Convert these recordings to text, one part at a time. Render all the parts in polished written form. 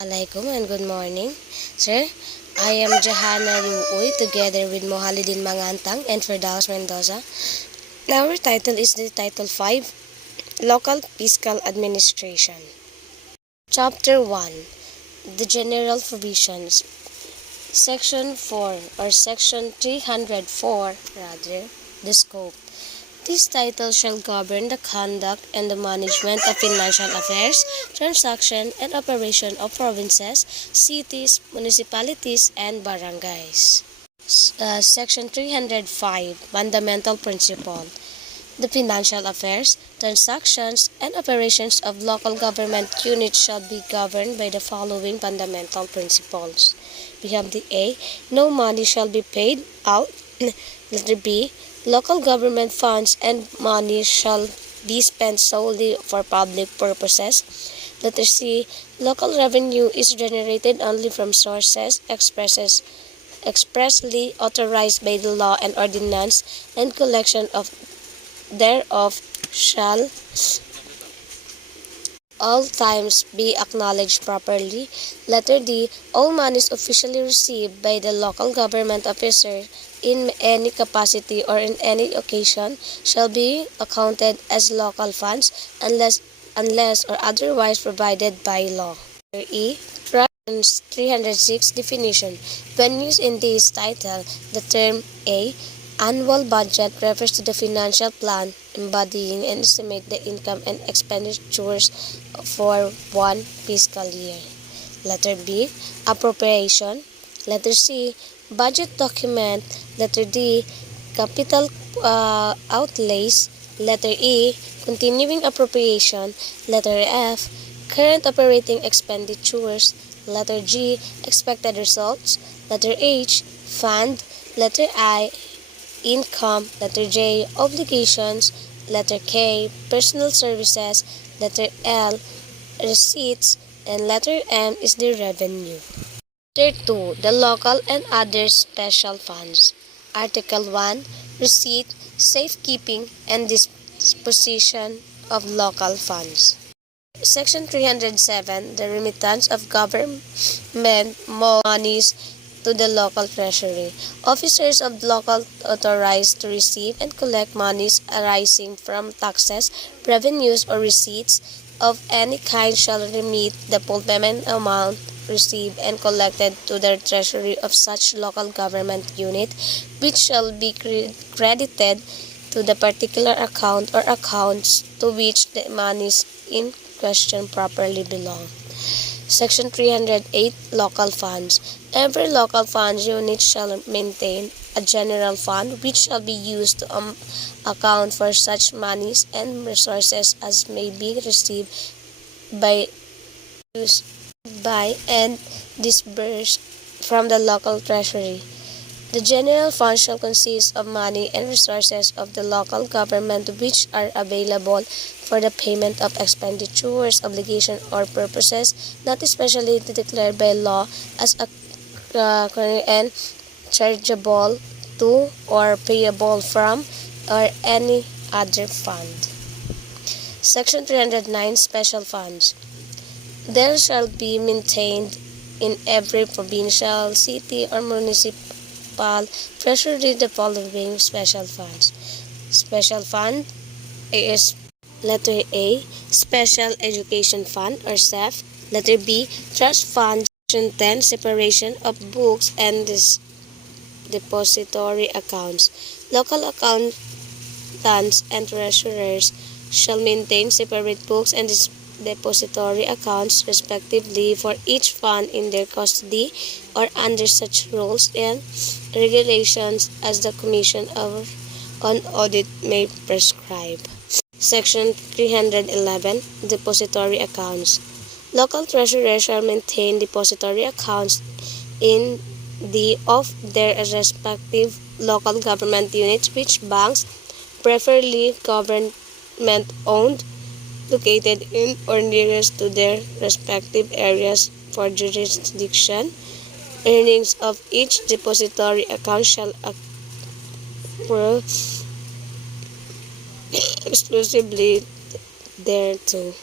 Alaikum and good morning, sir. I am Jahana Luoy together with Mohalidin Mangantang and Firdaus Mendoza. Our title is the Title 5, Local Fiscal Administration. Chapter 1, the General Provisions. Section 4 or Section 304 rather, the Scope. This title shall govern the conduct and the management of financial affairs, transaction, and operation of provinces, cities, municipalities, and barangays. Section 305, Fundamental Principle. The financial affairs, transactions, and operations of local government units shall be governed by the following fundamental principles. We have the A. No money shall be paid out. Letter B. Local government funds and money shall be spent solely for public purposes. Letter C. Local revenue is generated only from sources expressly authorized by the law and ordinance, and collection of thereof shall all times be acknowledged properly. Letter D. All monies officially received by the local government officer in any capacity or in any occasion shall be accounted as local funds unless or otherwise provided by law. Letter E. 306 definition. When used in this title, the term A. Annual budget refers to the financial plan embodying and estimate the income and expenditures for one fiscal year. Letter B. Appropriation. Letter C. Budget document. Letter D. Capital outlays. Letter E. Continuing appropriation. Letter F. Current operating expenditures. Letter G. Expected results. Letter H. Fund. Letter I. Income. Letter J. Obligations. Letter K. Personal services. Letter L. Receipts. And letter M is the revenue. Letter 2. The local and other special funds. Article 1. Receipt, safekeeping, and disposition of local funds. Section 307. The remittance of government monies to the local treasury. Officers of local authorized to receive and collect monies arising from taxes, revenues, or receipts of any kind shall remit the full payment amount received and collected to the treasury of such local government unit, which shall be credited to the particular account or accounts to which the monies in question properly belong. Section 308. Local funds. Every local funds unit shall maintain a general fund which shall be used to account for such monies and resources as may be received by, used by, and disbursed from the local treasury. The general fund shall consist of money and resources of the local government which are available for the payment of expenditures, obligations, or purposes not especially declared by law as and chargeable to or payable from or any other fund. Section 309. Special funds. There shall be maintained in every provincial, city, or municipal treasury the following special funds. Special fund is letter A. Special Education Fund or SEF. Letter B. Trust Fund. Section 10. Separation of books and depository accounts. Local accountants and treasurers shall maintain separate books and depository accounts respectively for each fund in their custody or under such rules and regulations as the Commission on Audit may prescribe. Section 311. Depository accounts. Local treasurers shall maintain depository accounts in of their respective local government units which banks, preferably government-owned, located in or nearest to their respective areas for jurisdiction. Earnings of each depository account shall accrue exclusively thereto.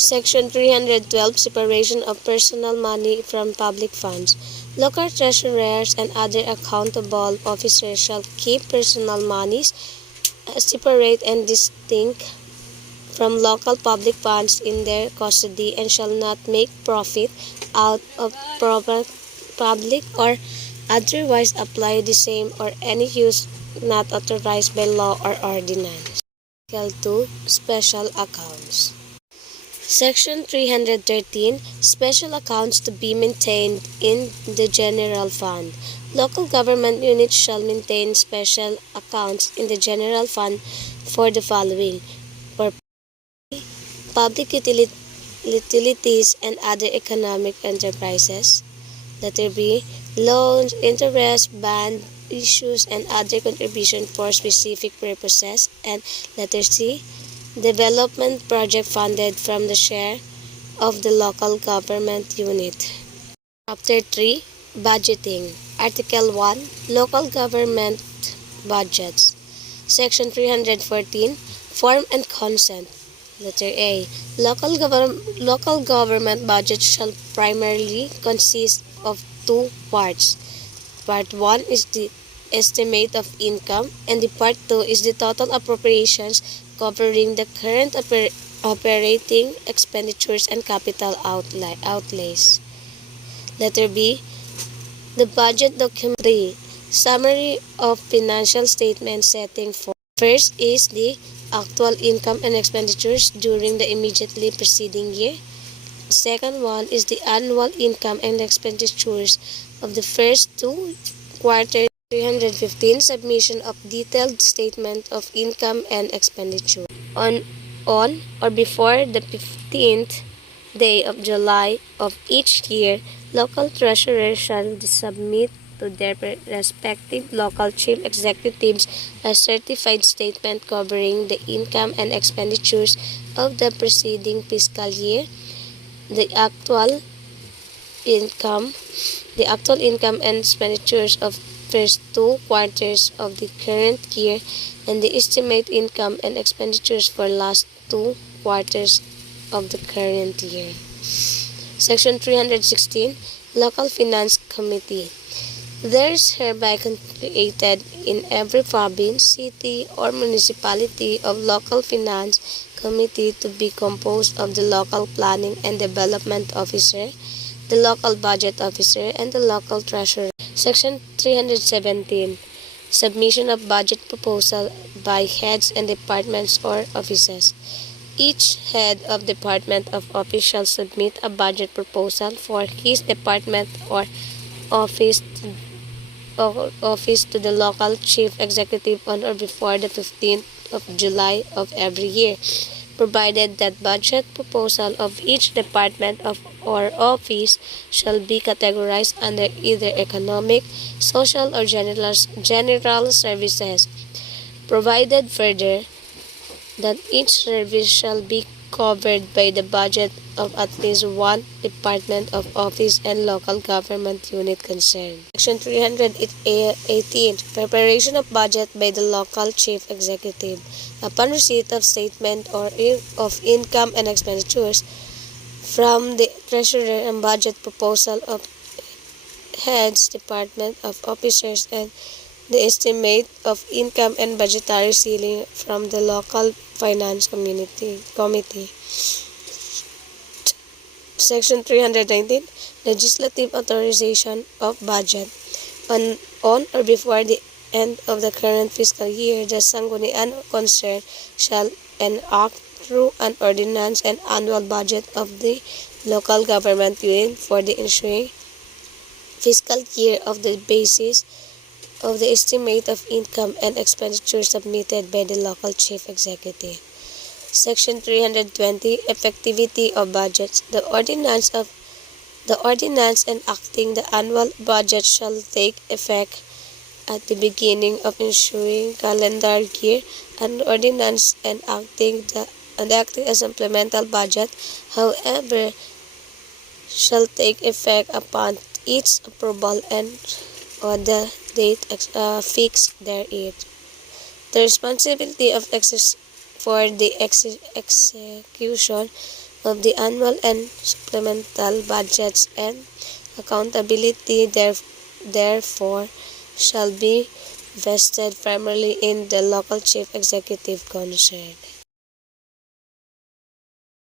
Section 312, Separation of personal money from public funds. Local treasurers and other accountable officers shall keep personal monies separate and distinct from local public funds in their custody and shall not make profit out of public or otherwise apply the same or any use not authorized by law or ordinance. Article 2. Special accounts. Section 313. Special accounts to be maintained in the general fund. Local government units shall maintain special accounts in the general fund for the following: for public utilities and other economic enterprises. Letter B. Loans, interest, bond issues, and other contribution for specific purposes. And letter C. Development project funded from the share of the local government unit. Chapter 3. Budgeting. Article 1. Local government budgets. Section 314. Form and consent. Letter A. Local government budgets shall primarily consist of two parts. Part 1 is the estimate of income, and the Part 2 is the total appropriations covering the current operating expenditures and capital outlays. Letter B. The budget document. 3. Summary of financial statement setting forth. First is the actual income and expenditures during the immediately preceding year. The second one is the annual income and expenditures of the first two quarters. 315. Submission of detailed statement of income and expenditure. On or before the 15th day of July of each year, local treasurers shall submit to their respective local chief executives a certified statement covering the income and expenditures of the preceding fiscal year, the actual income and expenditures of first two quarters of the current year, and the estimate income and expenditures for last two quarters of the current year. Section 316. Local Finance Committee. There is hereby created in every province, city, or municipality of local finance committee to be composed of the local planning and development officer, the local budget officer, and the local treasurer. Section 317. Submission of budget proposal by heads and departments or offices. Each head of department or office shall submit a budget proposal for his department or office to the local chief executive on or before the 15th of July of every year, provided that budget proposal of each department or office shall be categorized under either economic, social, or general services. Provided further that each service shall be covered by the budget of at least one department of office and local government unit concerned. Section 318. Preparation of budget by the local chief executive. Upon receipt of statement of income and expenditures from the treasurer and budget proposal of heads, department of officers, and the estimate of income and budgetary ceiling from the local finance committee. Section 319. Legislative authorization of budget. On or before the end of the current fiscal year, the Sangguniang concerned shall enact through an ordinance an annual budget of the local government unit for the ensuing fiscal year of the basis of the estimate of income and expenditure submitted by the local chief executive. Section 320. Effectivity of budgets. The ordinance enacting the annual budget shall take effect at the beginning of ensuing calendar year, and ordinance enacting a supplemental budget, however, shall take effect upon its approval and on the date fixed therein. The responsibility for the execution of the annual and supplemental budgets, and accountability therefore shall be vested primarily in the local chief executive concerned.